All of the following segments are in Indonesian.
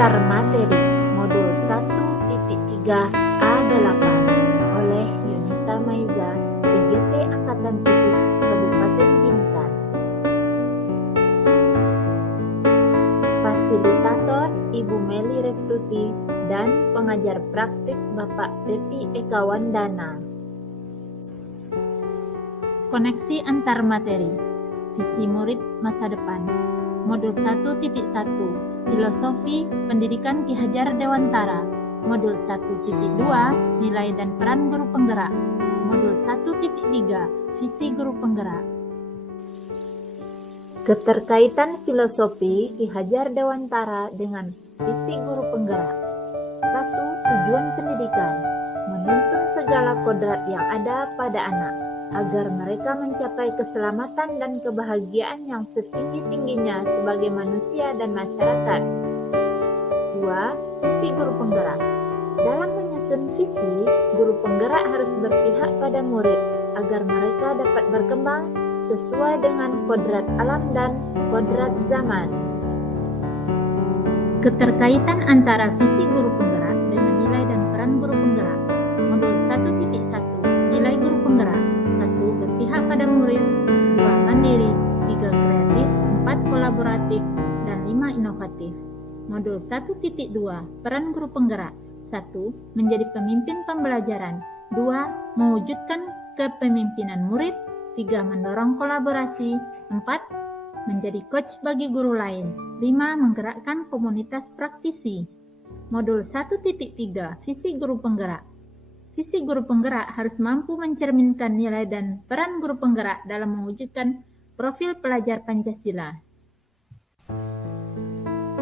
Antar materi modul 1.3A8 oleh Yunita Maiza, CGT Angkatan 7 Kabupaten Bintan. Fasilitator Ibu Meli Restuti dan pengajar praktik Bapak Pepi Eka Wandana. Koneksi antar materi, visi murid masa depan. Modul 1.1 Filosofi Pendidikan Ki Hajar Dewantara. Modul 1.2 Nilai dan peran guru penggerak. Modul 1.3 Visi guru penggerak. Keterkaitan filosofi Ki Hajar Dewantara dengan visi guru penggerak. 1. Tujuan pendidikan: menuntun segala kodrat yang ada pada anak agar mereka mencapai keselamatan dan kebahagiaan yang setinggi-tingginya sebagai manusia dan masyarakat. 2. Visi guru penggerak. Dalam menyusun visi, guru penggerak harus berpihak pada murid agar mereka dapat berkembang sesuai dengan kodrat alam dan kodrat zaman. Keterkaitan antara visi guru penggerak dengan nilai dan peran guru penggerak. Modul 1.1 Nilai guru penggerak. 1. Berpihak pada murid. 2. Mandiri. 3. Kreatif. 4. Kolaboratif. Dan 5. Inovatif. Modul 1.2 Peran guru penggerak. 1. Menjadi pemimpin pembelajaran. 2. Mewujudkan kepemimpinan murid. 3. Mendorong kolaborasi. 4. Menjadi coach bagi guru lain. 5. Menggerakkan komunitas praktisi. Modul 1.3 Visi guru penggerak. Visi guru penggerak harus mampu mencerminkan nilai dan peran guru penggerak dalam mewujudkan profil pelajar Pancasila.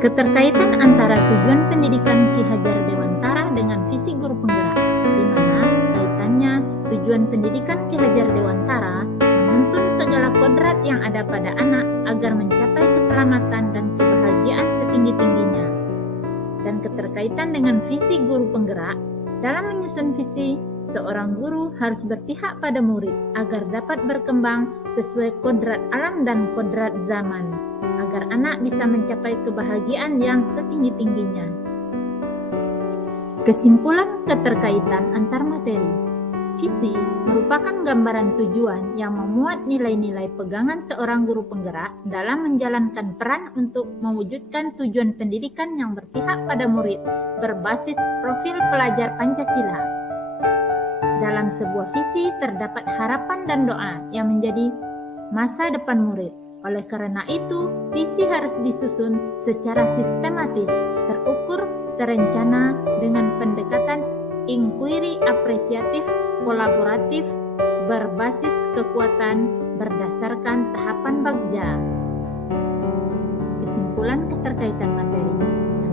Keterkaitan antara tujuan pendidikan Ki Hajar Dewantara dengan visi guru penggerak, di mana kaitannya tujuan pendidikan Ki Hajar Dewantara menuntun segala kodrat yang ada pada anak agar mencapai keselamatan dan kebahagiaan setinggi-tingginya. Dan keterkaitan dengan visi guru penggerak, dalam menyusun visi, seorang guru harus berpihak pada murid agar dapat berkembang sesuai kodrat alam dan kodrat zaman, agar anak bisa mencapai kebahagiaan yang setinggi-tingginya. Kesimpulan keterkaitan antar materi. Visi merupakan gambaran tujuan yang memuat nilai-nilai pegangan seorang guru penggerak dalam menjalankan peran untuk mewujudkan tujuan pendidikan yang berpihak pada murid berbasis profil pelajar Pancasila. Dalam sebuah visi terdapat harapan dan doa yang menjadi masa depan murid. Oleh karena itu, visi harus disusun secara sistematis, terukur, terencana dengan pendekatan inquiry apresiatif, kolaboratif, berbasis kekuatan, berdasarkan tahapan bagja. Kesimpulan keterkaitan materi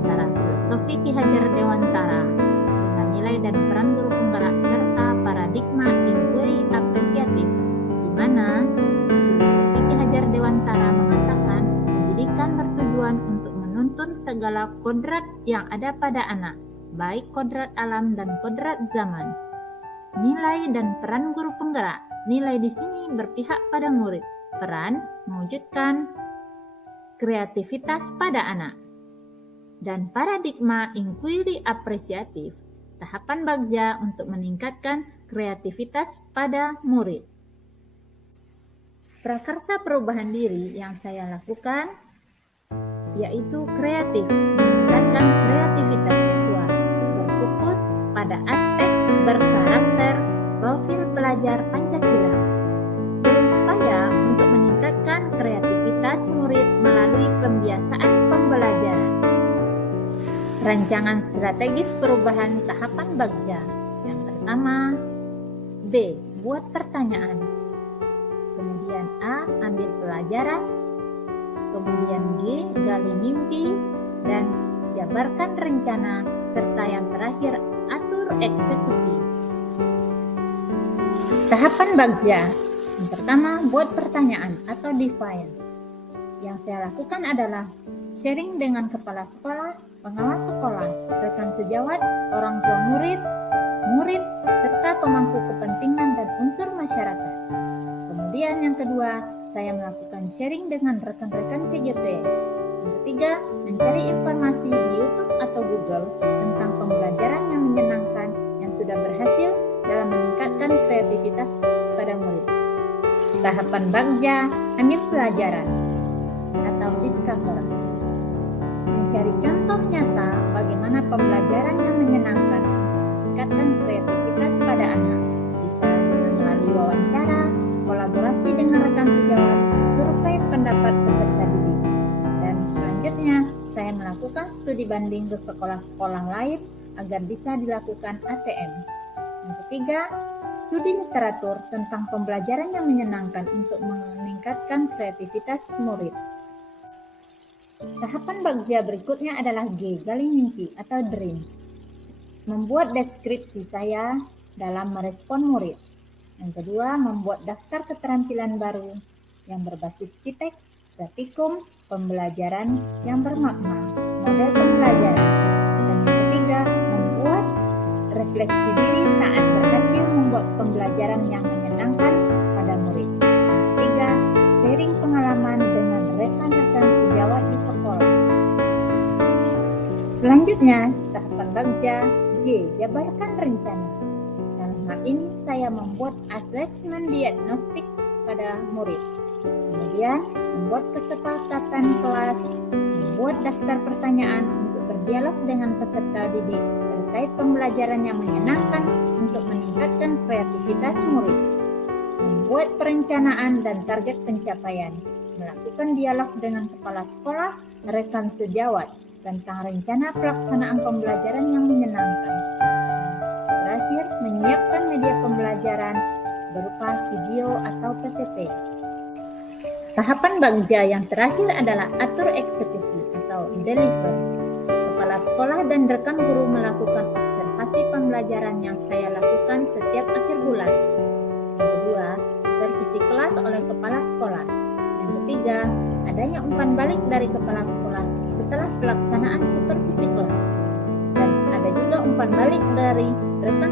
antara filosofi Ki Hajar Dewantara dengan nilai dan peran guru penggerak serta paradigma inquiry apresiatif, di mana filosofi Ki Hajar Dewantara mengatakan pendidikan bertujuan untuk menuntun segala kodrat yang ada pada anak, baik kodrat alam dan kodrat zaman. Nilai dan peran guru penggerak. Nilai di sini berpihak pada murid. Peran mewujudkan kreativitas pada anak. Dan paradigma inquiry apresiatif, tahapan bagja untuk meningkatkan kreativitas pada murid. Prakarsa perubahan diri yang saya lakukan yaitu kreatif, meningkatkan kreativitas siswa, berfokus pada aspek berkarakter profil pelajar Pancasila, berupaya untuk meningkatkan kreativitas murid melalui pembiasaan pembelajaran. Rancangan strategis perubahan tahapan bagja. Yang pertama, B. Buat pertanyaan. Kemudian A. Ambil pelajaran. Kemudian G. Gali mimpi. Dan jabarkan rencana. Serta yang terakhir, atur eksekusi. Tahapan bagja. Yang pertama, buat pertanyaan atau define. Yang saya lakukan adalah sharing dengan kepala sekolah, pengawas sekolah, rekan sejawat, orang tua murid, serta pemangku kepentingan dan unsur masyarakat. Kemudian yang kedua, saya melakukan sharing dengan rekan-rekan CGT. Yang ketiga, mencari informasi di YouTube Google tentang pembelajaran yang menyenangkan yang sudah berhasil dalam meningkatkan kreativitas pada murid. Tahapan Bagja, ambil pelajaran atau discover. Mencari contoh nyata bagaimana pembelajaran yang menyenangkan meningkatkan kreativitas pada anak. Bisa dengan melalui wawancara, kolaborasi dengan rekan sejawat, survei pendapat peserta didik. Dan selanjutnya, saya melakukan studi banding ke sekolah-sekolah lain agar bisa dilakukan ATM. Yang ketiga, studi literatur tentang pembelajaran yang menyenangkan untuk meningkatkan kreativitas murid. Tahapan Bagja berikutnya adalah G, gali mimpi atau dream. Membuat deskripsi saya dalam merespon murid. Yang kedua, membuat daftar keterampilan baru yang berbasis TIPEK, gratikum, pembelajaran yang bermakna, model pembelajaran. Dan yang ketiga, membuat refleksi diri saat berhasil membuat pembelajaran yang menyenangkan pada murid. Ketiga, sharing pengalaman dengan rekan-rekan sejawat di sekolah. Selanjutnya, tahapan Bagja J, jabarkan rencana. Dalam hal ini, saya membuat asesmen diagnostik pada murid. Kemudian, membuat kesepakatan kelas, membuat daftar pertanyaan untuk berdialog dengan peserta didik terkait pembelajaran yang menyenangkan untuk meningkatkan kreativitas murid. Membuat perencanaan dan target pencapaian, melakukan dialog dengan kepala sekolah, rekan sejawat tentang rencana pelaksanaan pembelajaran yang menyenangkan. Terakhir, menyiapkan media pembelajaran berupa video atau PPT. Tahapan Bagja yang terakhir adalah atur eksekusi atau deliver. Kepala sekolah dan rekan guru melakukan observasi pembelajaran yang saya lakukan setiap akhir bulan. Yang kedua, supervisi kelas oleh kepala sekolah. Yang ketiga, adanya umpan balik dari kepala sekolah setelah pelaksanaan supervisi kelas. Dan ada juga umpan balik dari rekan